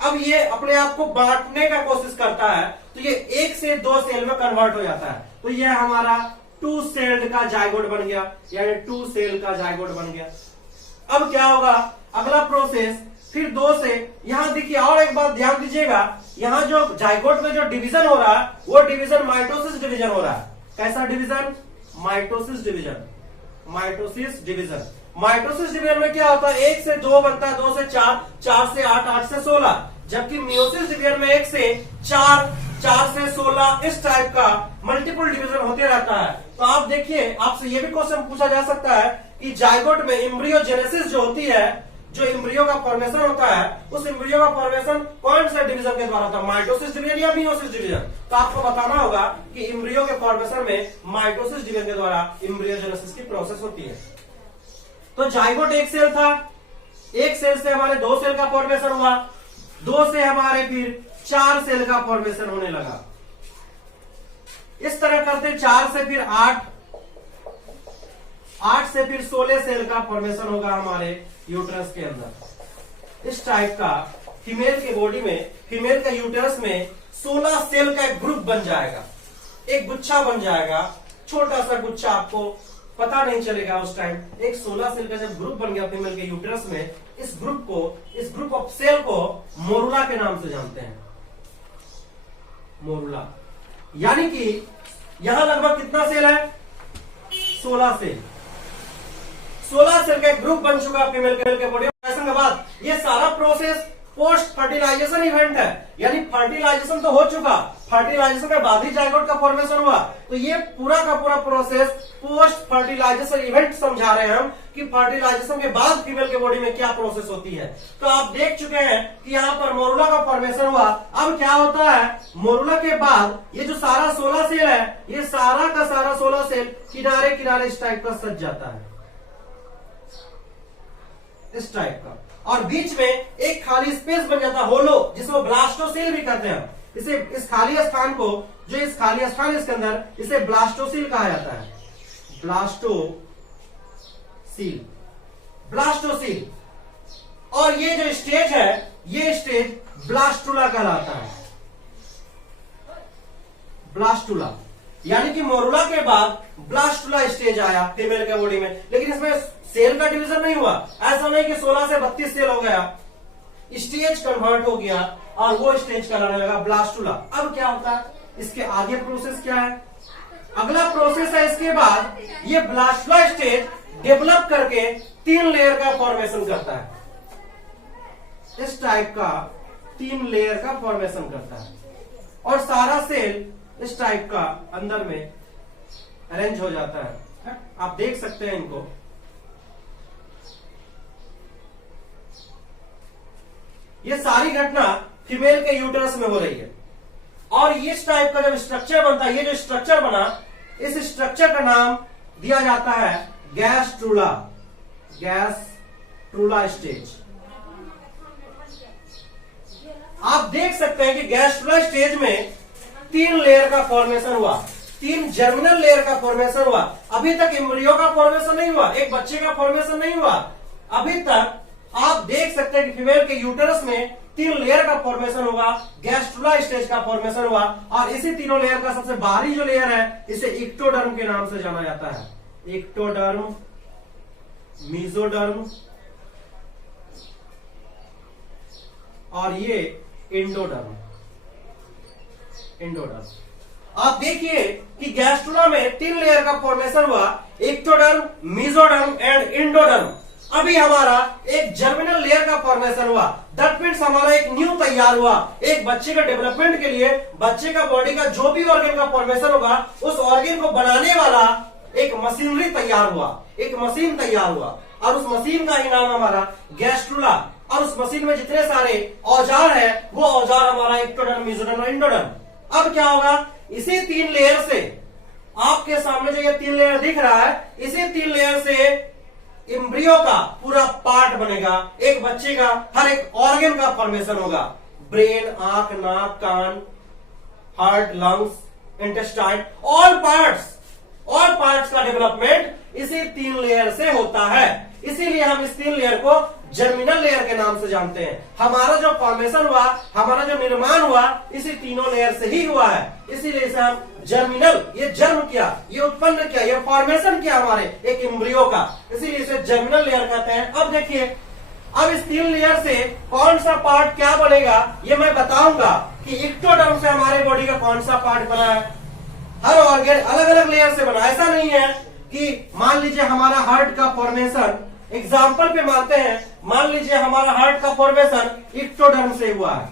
अब ये अपने आप को बांटने का कोशिश करता है, तो ये 1 से 2 सेल में कन्वर्ट हो जाता है। तो ये हमारा 2 सेल्ड का जाइगोट बन गया, यानी 2 सेल का जाइगोट बन गया। अब क्या होगा, अगला प्रोसेस फिर 2 से, यहां देखिए और एक बात ध्यान दीजिएगा, यहां जो जाइगोट में जो डिवीजन हो रहा है वो डिवीजन माइटोसिस डिवीजन हो रहा है। कैसा division, mitosis division. Mitosis division, mitosis division में क्या होता है, 1 से 2 बनता है, 2 से 4, 4 से 8, 8 से 16, जबकि मियोसिस डिवीजन में 1 से 4, 4 से 16, इस टाइप का मल्टीपल डिवीजन होते रहता है। तो आप देखिए, आपसे ये भी क्वेश्चन पूछा जा सकता है कि जाइगोट में एम्ब्रियोजेनेसिस जो होती है, जो एम्ब्रियो का फॉर्मेशन होता है, उस एम्ब्रियो का फॉर्मेशन कौन से डिवीजन के द्वारा होता है, माइटोसिस डिवीजन या मियोसिस डिवीजन। तो आपको बताना होगा कि एम्ब्रियो के फॉर्मेशन में माइटोसिस डिवीजन के द्वारा एम्ब्रियोजेनेसिस की प्रोसेस होती है। तो जाइगोट एक सेल था, एक सेल से हमारे 2 सेल का फॉर्मेशन हुआ, 2 से हमारे फिर 4 सेल का फॉर्मेशन होने लगा। इस तरह करते 4 से फिर 8, 8 से फिर 16 सेल का फॉर्मेशन होगा हमारे यूट्रस के अंदर। इस टाइप का फीमेल के बॉडी में, फीमेल के यूट्रस में 16 सेल का एक ग्रुप बन जाएगा, एक गुच्छा बन जाएगा, छोटा सा गुच्छा, आपको पता नहीं चलेगा उस टाइम। एक 16 सेल का जब ग्रुप बन गया फीमेल के यूट्रस में, इस ग्रुप ऑफ सेल को मोरुला के नाम से जानते हैं, मोरुला। यानी कि यहां लगभग कितना सेल है, 16 सेल। 16 सेल का एक ग्रुप बन चुका फीमेल के बॉडी के बाद। ये सारा प्रोसेस पोस्ट फर्टिलाइजेशन इवेंट है, यानी फर्टिलाइजेशन तो हो चुका, फर्टिलाइजेशन के बाद ही जाइगोट का फॉर्मेशन हुआ। तो ये पूरा का पूरा प्रोसेस पोस्ट फर्टिलाइजेशन इवेंट समझा रहे हैं हम कि फर्टिलाइजेशन के बाद फीमेल के बॉडी में क्या प्रोसेस होती है। तो आप देख चुके हैं कि यहाँ पर मोरुला का फॉर्मेशन हुआ। अब क्या होता है, मोरुला के बाद ये जो सारा 16 सेल है, ये सारा का सारा 16 सेल किनारे किनारे इस टाइप का सज जाता है, इस टाइप का, और बीच में एक खाली स्पेस बन जाता है, होलो, जिसको ब्लास्टोसील भी कहते हैं। इसे, इस खाली स्थान को, जो इस खाली स्थान है इसके अंदर, इसे ब्लास्टोसील कहा जाता है, ब्लास्टोसील, ब्लास्टोसील। और ये जो स्टेज है, ये स्टेज ब्लास्टुला कहलाता है, ब्लास्टुला। यानी कि मोरुला के बाद ब्लास्टुला स्टेज आया फीमेल के बॉडी में। लेकिन इसमें सेल का डिवीजन नहीं हुआ, ऐसा नहीं कि 16 से 32 सेल हो गया, स्टेज कन्वर्ट हो गया और वो स्टेज कहलाने लगा ब्लास्टुला। अब क्या होता है, इसके आगे प्रोसेस क्या है, अगला प्रोसेस है इसके बाद ये ब्लास्टुला स्टेज डेवलप करके 3 लेयर का फॉर्मेशन करता है, इस टाइप का 3 लेयर का फॉर्मेशन करता है, और सारा सेल इस टाइप का अंदर में अरेंज हो जाता है। आप देख सकते हैं इनको, ये सारी घटना फीमेल के यूट्रस में हो रही है। और इस टाइप का जब स्ट्रक्चर बनता है, ये जो स्ट्रक्चर बना, इस स्ट्रक्चर का नाम दिया जाता है गैस्ट्रूला स्टेज। आप देख सकते हैं कि गैस्ट्रूला स्टेज में 3 लेयर का फॉर्मेशन हुआ, 3 जर्मिनल लेयर का फॉर्मेशन हुआ। अभी तक एम्ब्रियो का फॉर्मेशन नहीं हुआ, एक बच्चे का फॉर्मेशन नहीं हुआ। अभी तक आप देख सकते हैं कि फीमेल के यूटेरस में 3 लेयर का फॉर्मेशन हुआ, गैस्ट्रूला स्टेज का फॉर्मेशन हुआ। और इसी तीनों लेयर का सबसे बाहरी जो लेयर है इसे इक्टोडर्म के नाम से जाना जाता है। इक्टोडर्म, मीजोडर्म और ये इंडोडर्म। आप देखिए कि गैस्ट्रूला में 3 लेयर का फॉर्मेशन हुआ, इक्टोडर्म, मीजोडर्म एंड इंडोडर्म। अभी हमारा एक जर्मिनल लेयर का फॉर्मेशन हुआ। दैट मीन्स हमारा एक न्यू तैयार हुआ। एक बच्चे का डेवलपमेंट के लिए बच्चे का बॉडी का जो भी ऑर्गन का फॉर्मेशन होगा उस ऑर्गन को बनाने वाला एक मशीनरी तैयार हुआ, एक मशीन तैयार हुआ और उस मशीन का ही नाम हमारा गैस्ट्रूला। और उस मशीन में जितने सारे औजार है वो औजार हमारा इक्टोडर्म, मीजोडर्म और इंडोडर्म। अब क्या होगा, इसी 3 लेयर से आपके सामने जो ये 3 लेयर दिख रहा है, इसी 3 लेयर से एम्ब्रियो का पूरा पार्ट बनेगा। एक बच्चे का हर एक ऑर्गन का फॉर्मेशन होगा। ब्रेन, आंख, नाक, कान, heart, lungs, intestine, all parts का डेवलपमेंट इसी 3 लेयर से होता है। इसीलिए हम इस 3 लेयर को जर्मिनल लेयर के नाम से जानते हैं। हमारा जो फॉर्मेशन हुआ, हमारा जो निर्माण हुआ इसी तीनों लेयर से ही हुआ है। इसीलिए इसे हम जर्मिनल, ये जन्म किया, ये उत्पन्न किया, ये फॉर्मेशन किया हमारे एक एम्ब्रियो का, इसीलिए इसे जर्मिनल लेयर कहते हैं। अब देखिए, अब इस 3 लेयर से कौन सा पार्ट क्या बनेगा ये मैं बताऊंगा कि इक्टोडर्म से हमारे बॉडी का कौन सा पार्ट बना है। हर ऑर्गन अलग अलग लेयर से बना। ऐसा नहीं है कि मान लीजिए हमारा हार्ट का फॉर्मेशन, एग्जाम्पल पे मानते हैं, मान लीजिए हमारा हार्ट का फॉर्मेशन इक्टोडर्म से हुआ है,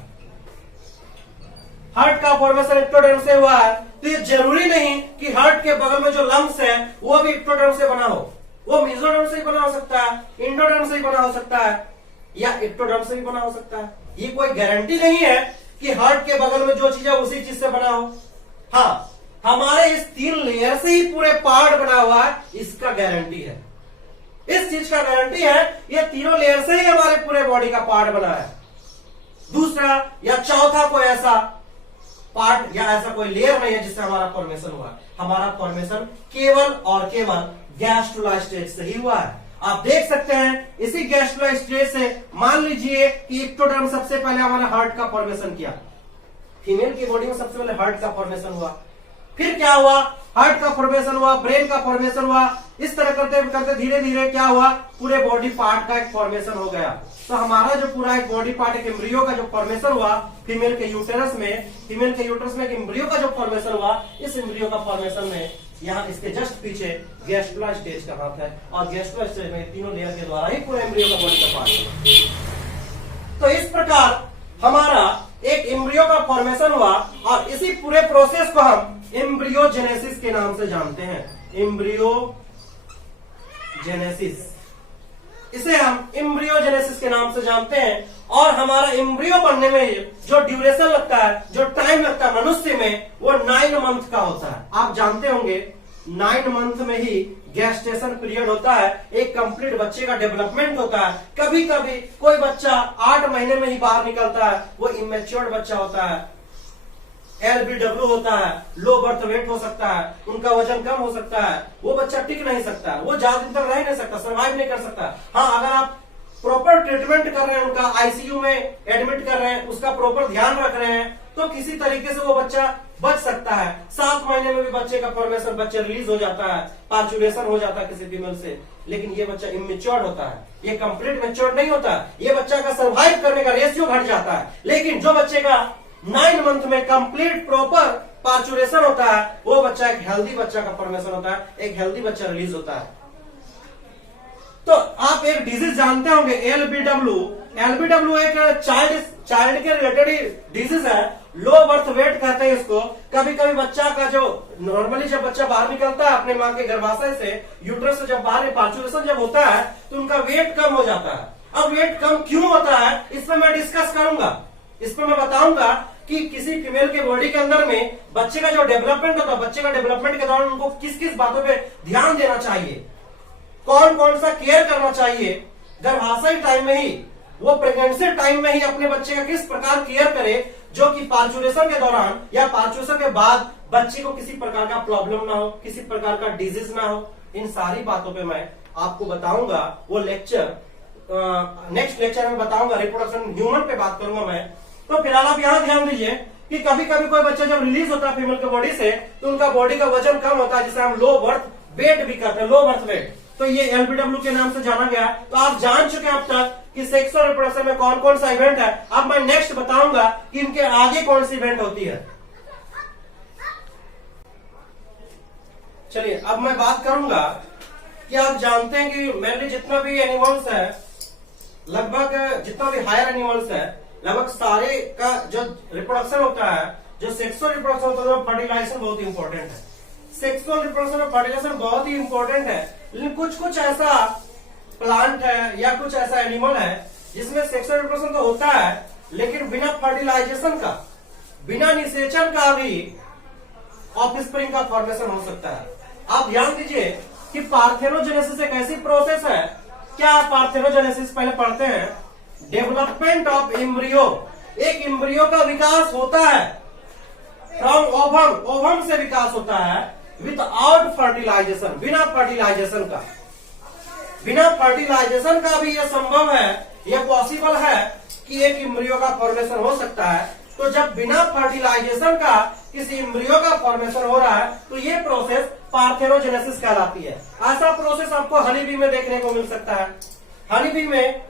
हार्ट का फॉर्मेशन इक्टोडर्म से हुआ है, तो ये जरूरी नहीं कि हार्ट के बगल में जो लंग्स है वो भी इक्टोडर्म से बना हो। वो मीजोडर्म से ही बना हो सकता है, इंडोडर्म से ही बना हो सकता है, या इक्टोडर्म से भी बना हो सकता है। ये कोई गारंटी नहीं है कि हार्ट के बगल में जो चीज है उसी चीज से बना हो। हाँ, हमारे इस 3 लेयर से ही पूरे पार्ट बना हुआ है, इसका गारंटी है। इस चीज का गारंटी है ये तीनों लेयर से ही हमारे पूरे बॉडी का पार्ट बना है। दूसरा या चौथा कोई ऐसा पार्ट या ऐसा कोई लेयर नहीं है जिससे हमारा फॉर्मेशन हुआ है। हमारा फॉर्मेशन केवल और केवल गैस्ट्रूला स्टेज से ही हुआ है। आप देख सकते हैं इसी गैस्ट्रूला स्टेज से मान लीजिए कि इक्टोडर्म सबसे पहले हमारा हार्ट का फॉर्मेशन किया। फीमेल की बॉडी में सबसे पहले हार्ट का फॉर्मेशन हुआ, फिर क्या हुआ, हार्ट का फॉर्मेशन हुआ, ब्रेन का फॉर्मेशन हुआ। इस तरह करते करते धीरे धीरे क्या हुआ, पूरे बॉडी पार्ट का एक फॉर्मेशन हो गया। तो हमारा जो पूरा एक बॉडी पार्ट, एक एम्ब्रियो का जो फॉर्मेशन हुआ फीमेल के यूटेरस में, एक एम्ब्रियो का जो फॉर्मेशन हुआ, इस एम्ब्रियो का फॉर्मेशन में यहाँ इसके जस्ट पीछे गैस्ट्रूला स्टेज का हाथ है और गैस्ट्रूला स्टेज में तीनों लेयर के द्वारा ही पूरे एम्ब्रियो का बॉडी का पार्ट है। तो इस प्रकार हमारा एक एम्ब्रियो का फॉर्मेशन हुआ और इसी पूरे प्रोसेस को हम एम्ब्रियोजेनेसिस के नाम से जानते हैं। एम्ब्रियोजेनेसिस, इसे हम एम्ब्रियोजेनेसिस के नाम से जानते हैं। और हमारा एम्ब्रियो बनने में जो ड्यूरेशन लगता है, जो टाइम लगता है मनुष्य में, वो 9 मंथ का होता है। आप जानते होंगे 9 मंथ में ही गेस्टेशन पीरियड होता है, एक कंप्लीट बच्चे का डेवलपमेंट होता है। कभी कभी कोई बच्चा 8 महीने में ही बाहर निकलता है, वो इमेच्योर्ड बच्चा होता है, LBW होता है, लो बर्थ वेट हो सकता है, उनका वजन कम हो सकता है, वो बच्चा टिक नहीं सकता, वो ज्यादा दिन तक रह नहीं सकता, सर्वाइव नहीं कर सकता। हाँ, अगर आप प्रॉपर ट्रीटमेंट कर रहे हैं, उनका आईसीयू में एडमिट कर रहे हैं, उसका प्रॉपर ध्यान रख रहे हैं, तो किसी तरीके से वो बच्चा बच सकता है। 7 महीने में भी बच्चे का फॉर्मेशन, बच्चे रिलीज हो जाता है, पार्चुलेशन हो जाता है किसी फीमेल से। लेकिन ये बच्चा इमेच्योर्ड होता है, ये कंप्लीट मेच्योर्ड नहीं होता। ये बच्चा का सर्वाइव करने का रेशियो घट जाता है। लेकिन जो बच्चे का 9 मंथ में कंप्लीट प्रॉपर पार्चुलेशन होता है, वो बच्चा एक हेल्दी बच्चा का फॉर्मेशन होता है, एक हेल्दी बच्चा रिलीज होता है। तो आप एक डिजीज जानते होंगे, LBW एक चाइल्ड के रिलेटेड डिजीज है, लो बर्थ वेट कहते हैं इसको। कभी कभी बच्चा का जो नॉर्मली जब बच्चा बाहर निकलता है अपने माँ के गर्भाशय से, यूट्रस से जब बाहर पार्चुलेशन जब होता है तो उनका वेट कम हो जाता है। अब वेट कम क्यों होता है इस पर मैं डिस्कस करूंगा। इसमें मैं बताऊंगा कि किसी फीमेल के बॉडी के अंदर में बच्चे का जो डेवलपमेंट होता है, बच्चे का डेवलपमेंट के दौरान उनको किस किस बातों पे ध्यान देना चाहिए, कौन कौन सा केयर करना चाहिए, गर्भाशय टाइम में ही, वो प्रेगनेंसी टाइम में ही अपने बच्चे का किस प्रकार केयर करे, जो कि पार्चुरेशन के दौरान या पार्चुरेशन के बाद बच्चे को किसी प्रकार का प्रॉब्लम ना हो, किसी प्रकार का डिजीज ना हो। इन सारी बातों पे मैं आपको बताऊंगा। वो लेक्चर नेक्स्ट लेक्चर में बताऊंगा, रिप्रोडक्शन ह्यूमन पे बात करूंगा मैं। तो फिलहाल आप यहाँ ध्यान दीजिए कि कभी कभी कोई बच्चा जब रिलीज होता है फीमेल के बॉडी से, तो उनका बॉडी का वजन कम होता है, जिसे हम लो बर्थ वेट भी कहते हैं, लो बर्थ वेट। तो ये LBW के नाम से जाना गया। तो आप जान चुके हैं अब तक कि सेक्स और रिप्रोडक्शन में कौन कौन सा इवेंट है। अब मैं नेक्स्ट बताऊंगा कि इनके आगे कौन सी इवेंट होती है। चलिए अब मैं बात करूंगा कि आप जानते हैं कि मेनली जितना भी एनिमल्स है, लगभग जितना भी हायर एनिमल्स है, लगभग सारे का जो रिप्रोडक्शन होता है, जो सेक्सुअल रिप्रोडक्शन होता है, फर्टिलाइजेशन बहुत ही इंपॉर्टेंट है। सेक्सुअल रिप्रोडक्शन और फर्टिलाइजेशन बहुत ही इंपॉर्टेंट है, लेकिन कुछ कुछ ऐसा प्लांट है या कुछ ऐसा एनिमल है जिसमें सेक्सुअल रिप्रोडक्शन तो होता है, लेकिन बिना फर्टिलाइजेशन का, बिना निषेचन का भी ऑफस्प्रिंग का फॉर्मेशन हो सकता है। आप ध्यान दीजिए कि पार्थेनोजेनेसिस एक ऐसी प्रोसेस है। क्या पार्थेनोजेनेसिस पहले पढ़ते हैं, डेवलपमेंट ऑफ एम्ब्रियो। एक एम्ब्रियो का विकास होता है फ्रॉम ओवम, ओवम से विकास होता है विदाउट फर्टिलाइजेशन, बिना फर्टिलाइजेशन का। बिना फर्टिलाइजेशन का भी यह संभव है, यह पॉसिबल है कि एक एम्ब्रियो का फॉर्मेशन हो सकता है। तो जब बिना फर्टिलाइजेशन का किसी एम्ब्रियो का फॉर्मेशन हो रहा है, तो ये प्रोसेस पार्थेनोजेनेसिस कहलाती है। ऐसा प्रोसेस आपको हनी बी में देखने को मिल सकता है। हनी बी में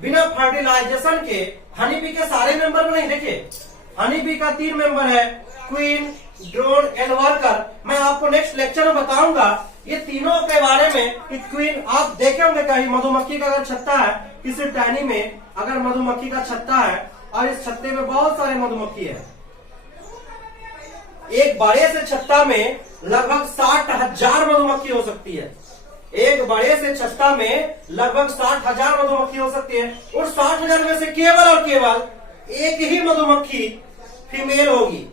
बिना फर्टिलाइजेशन के हनी बी के सारे मेंबर नहीं, देखिए हनी बी का 3 मेंबर है, क्वीन, ड्रोन एंड वर्कर। मैं आपको नेक्स्ट लेक्चर में बताऊंगा ये तीनों के बारे में कि क्वीन, आप देखे होंगे कहीं मधुमक्खी का अगर छत्ता है किसी टहनी में, अगर मधुमक्खी का छत्ता है और इस छत्ते में बहुत सारे मधुमक्खी है, एक बड़े से छत्ता में लगभग 60,000 मधुमक्खी हो सकती है। एक बड़े से छत्ता में लगभग 60,000 मधुमक्खी हो सकती है, और 60,000 में से केवल और केवल एक ही मधुमक्खी फीमेल होगी,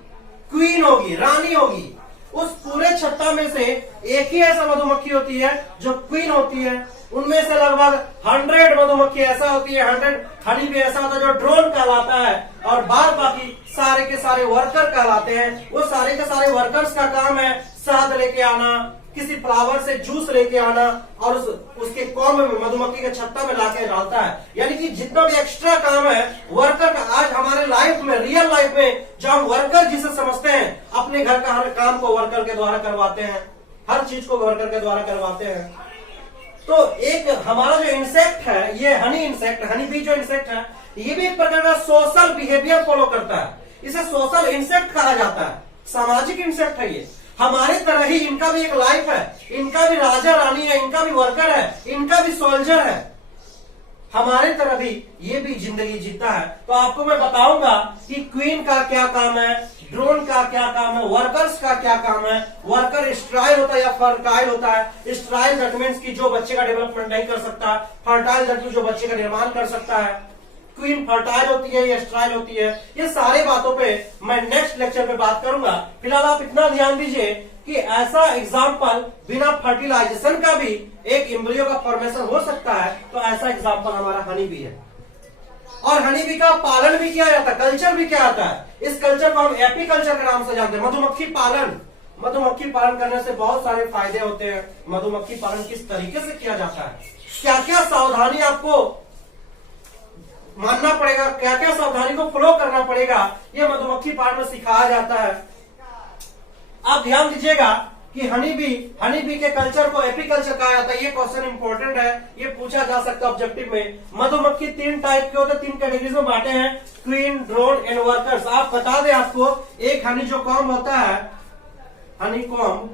क्वीन होगी, रानी होगी। उस पूरे छत्ता में से एक ही ऐसा मधुमक्खी होती है जो क्वीन होती है। उनमें से लगभग 100 मधुमक्खी ऐसा होती है, 100 हनी भी ऐसा होता है जो ड्रोन कहलाता है, और बाद बाकी सारे के सारे वर्कर कहलाते हैं। वो सारे के सारे वर्कर्स का काम है शहद लेके आना, किसी फ्लावर से जूस लेके आना और उसके कॉम में मधुमक्खी के छत्ता में लाके डालता है। यानी कि जितना भी एक्स्ट्रा काम है वर्कर का, आज हमारे लाइफ में, रियल लाइफ में जो हम वर्कर जिसे समझते हैं, अपने घर का हर काम को वर्कर के द्वारा करवाते हैं, हर चीज को वर्कर के द्वारा करवाते हैं। तो एक हमारा जो इंसेक्ट है, ये हनी इंसेक्ट, हनी बी जो इंसेक्ट है, ये भी एक प्रकार का सोशल बिहेवियर फॉलो करता है। इसे सोशल इंसेक्ट कहा जाता है, सामाजिक इंसेक्ट है ये। हमारे तरह ही इनका भी एक लाइफ है, इनका भी राजा रानी है, इनका भी वर्कर है, इनका भी सोल्जर है। हमारे तरह भी ये भी जिंदगी जीता है। तो आपको मैं बताऊंगा कि क्वीन का क्या काम है, ड्रोन का क्या काम है, वर्कर्स का क्या काम है। वर्कर स्ट्राइल होता है या फर्टाइल होता है। स्ट्राइल दैट मीन्स की जो बच्चे का डेवलपमेंट नहीं कर सकता, फर्टाइल दैट मीन्स जो बच्चे का निर्माण कर सकता है। क्वीन फर्टाइल होती है या स्ट्राइल होती है। ये सारे बातों पे मैं नेक्स्ट लेक्चर में बात करूंगा। फिलहाल आप इतना ध्यान दीजिए कि ऐसा एग्जाम्पल बिना फर्टिलाइजेशन का भी एक एम्ब्रियो का फॉर्मेशन हो सकता है। तो ऐसा एग्जाम्पल हमारा हनी बी है, और हनी बी का पालन भी किया जाता है, कल्चर भी किया जाता है। इस कल्चर को हम एपीकल्चर के नाम से जानते हैं, मधुमक्खी पालन। मधुमक्खी पालन करने से बहुत सारे फायदे होते हैं। मधुमक्खी पालन किस तरीके से किया जाता है, क्या क्या सावधानी आपको मानना पड़ेगा, क्या क्या सावधानी को फॉलो करना पड़ेगा, ये मधुमक्खी पालन में सिखाया जाता है। आप ध्यान दीजिएगा कि हनी बी के कल्चर को एपीकल्चर कहा जाता है। ये क्वेश्चन इंपॉर्टेंट है, ये पूछा जा सकता है ऑब्जेक्टिव में। मधुमक्खी 3 टाइप के होते हैं, 3 कैटेगरीज में बांटे हैं, क्वीन, ड्रोन एंड वर्कर्स। आप बता दें आपको, एक हनी जो कॉम होता है, हनी कॉम,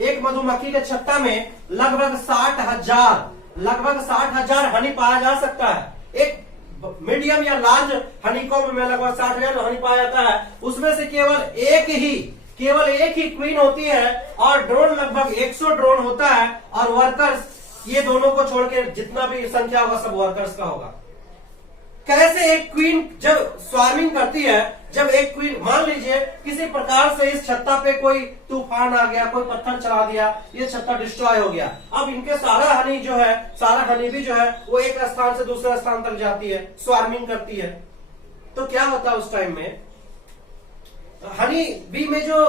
एक मधुमक्खी के छत्ता में लगभग 60,000 हनी पाया जा सकता है। एक मीडियम या लार्ज हनीकॉम्ब में लगभग 60,000 हनी पाया जाता है। उसमें से केवल एक ही क्वीन होती है, और ड्रोन लगभग 100 ड्रोन होता है, और वर्कर्स, ये दोनों को छोड़ के जितना भी संख्या होगा सब वर्कर्स का होगा। कैसे एक क्वीन जब स्वार्मिंग करती है, जब एक क्वीन, मान लीजिए किसी प्रकार से इस छत्ता पे कोई तूफान आ गया, कोई पत्थर चला दिया, ये छत्ता डिस्ट्रॉय हो गया, अब इनके सारा हनी जो है, सारा हनी भी जो है वो एक स्थान से दूसरे स्थान तक जाती है, स्वार्मिंग करती है। तो क्या होता है उस टाइम में, हनी बी में जो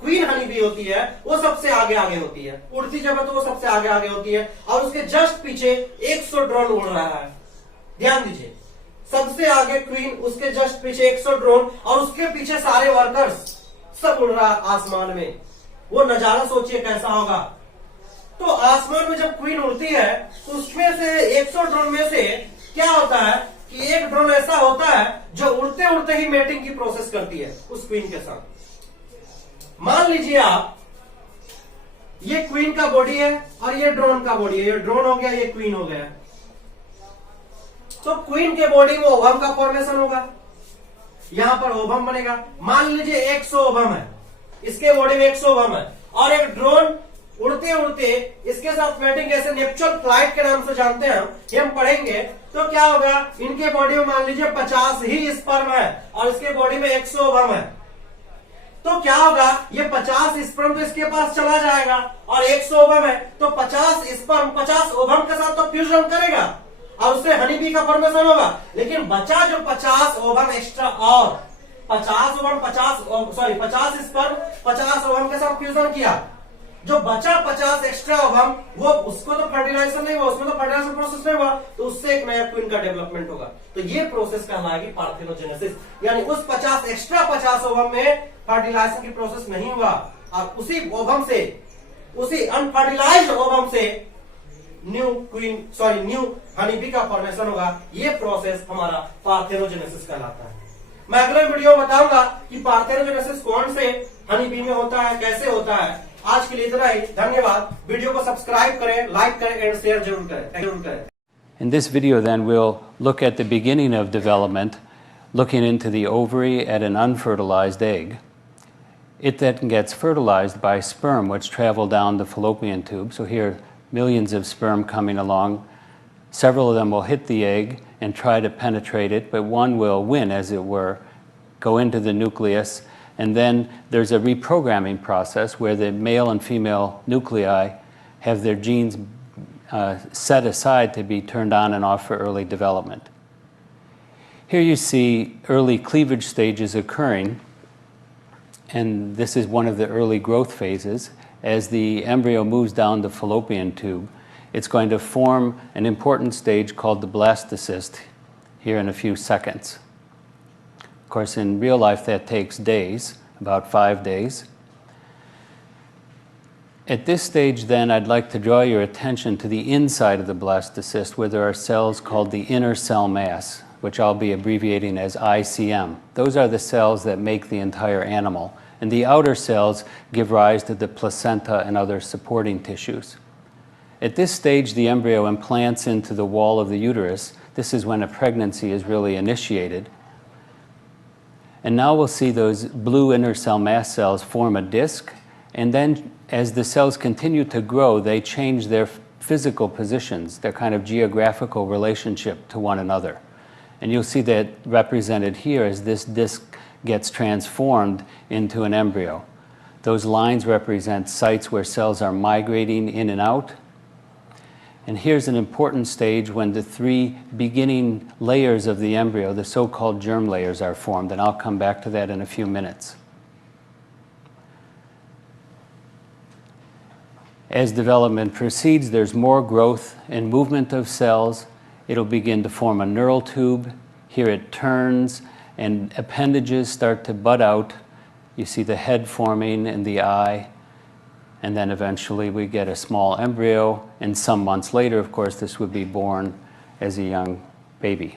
क्वीन हनी बी होती है वो सबसे आगे आगे होती है, उड़ती जब है तो वो सबसे आगे आगे होती है, और उसके जस्ट पीछे 100 ड्रोन उड़ रहा है। ध्यान दीजिए, सबसे आगे क्वीन, उसके जस्ट पीछे 100 ड्रोन, और उसके पीछे सारे वर्कर्स, सब उड़ रहा है आसमान में। वो नजारा सोचिए कैसा होगा। तो आसमान में जब क्वीन उड़ती है तो उसमें से 100 ड्रोन में से क्या होता है कि एक ड्रोन ऐसा होता है जो उड़ते उड़ते ही मेटिंग की प्रोसेस करती है उस क्वीन के साथ। मान लीजिए आप, ये क्वीन का बॉडी है और ये ड्रोन का बॉडी है, ये ड्रोन हो गया, ये क्वीन हो गया। तो क्वीन के बॉडी में ओवम का फॉर्मेशन होगा, यहां पर ओवम बनेगा। मान लीजिए 100 ओवम है, इसके बॉडी में 100 ओवम है, और एक ड्रोन उड़ते उड़ते इसके साथ मैटिंग, जैसे नेप्चुरल फ्लाइट के नाम से जानते हैं हम पढ़ेंगे। तो क्या होगा, इनके बॉडी में मान लीजिए 50 ही स्पर्म है और इसके बॉडी में 100 ओवम है। तो क्या होगा, ये 50 स्पर्म तो इसके पास चला जाएगा और 100 ओवम है, तो 50 स्पर्म 50 ओवम के साथ तो फ्यूजन करेगा और उससे हनी बी का फॉर्मेशन होगा। लेकिन बचा जो 50 ओवम एक्स्ट्रा, और 50 ओवम 50 स्पर्म 50 ओवम के साथ फ्यूजन किया, जो बचा 50 एक्स्ट्रा ओवम, वो उसको तो फर्टिलाइजेशन नहीं हुआ, उसमें तो फर्टिलाइजेशन प्रोसेस नहीं हुआ, तो उससे एक नया क्वीन का डेवलपमेंट होगा। तो ये प्रोसेस कहलाएगी पार्थेनोजेनेसिस। यानी उस 50 ओवम में फर्टिलाइजेशन की प्रोसेस नहीं हुआ और उसी ओवम से, उसी अनफर्टिलाइज्ड ओवम से न्यू हनी बी का फॉर्मेशन होगा। ये प्रोसेस हमारा पार्थेनोजेनेसिस कहलाता है। मैं अगले वीडियो में बताऊंगा कि पार्थेनोजेनेसिस कौन से हनी बी में होता है, कैसे होता है। आज के लिए इतना ही, धन्यवाद। वीडियो को सब्सक्राइब करें, लाइक करें एंड शेयर जरूर करें। In this video then we'll look at the beginning of development, looking into the ovary at an unfertilized egg. It then gets fertilized by sperm which travel down the fallopian tube. So here millions of sperm coming along. Several of them will hit the egg and try to penetrate it, but one will win, as it were, go into the nucleus, and then there's a reprogramming process where the male and female nuclei have their genes set aside to be turned on and off for early development. Here you see early cleavage stages occurring, and this is one of the early growth phases. As the embryo moves down the fallopian tube, it's going to form an important stage called the blastocyst here in a few seconds. Of course, in real life that takes days, about 5 days. At this stage then, I'd like to draw your attention to the inside of the blastocyst, where there are cells called the inner cell mass, which I'll be abbreviating as ICM. Those are the cells that make the entire animal, and the outer cells give rise to the placenta and other supporting tissues. At this stage, the embryo implants into the wall of the uterus. This is when a pregnancy is really initiated. And now we'll see those blue inner cell mass cells form a disc, and then as the cells continue to grow, they change their physical positions, their kind of geographical relationship to one another. And you'll see that represented here as this disc gets transformed into an embryo. Those lines represent sites where cells are migrating in and out. And here's an important stage when the 3 beginning layers of the embryo, the so-called germ layers, are formed, and I'll come back to that in a few minutes. As development proceeds, there's more growth and movement of cells. It'll begin to form a neural tube. Here it turns, and appendages start to bud out. You see the head forming and the eye. And then eventually we get a small embryo, and some months later, of course, this would be born as a young baby.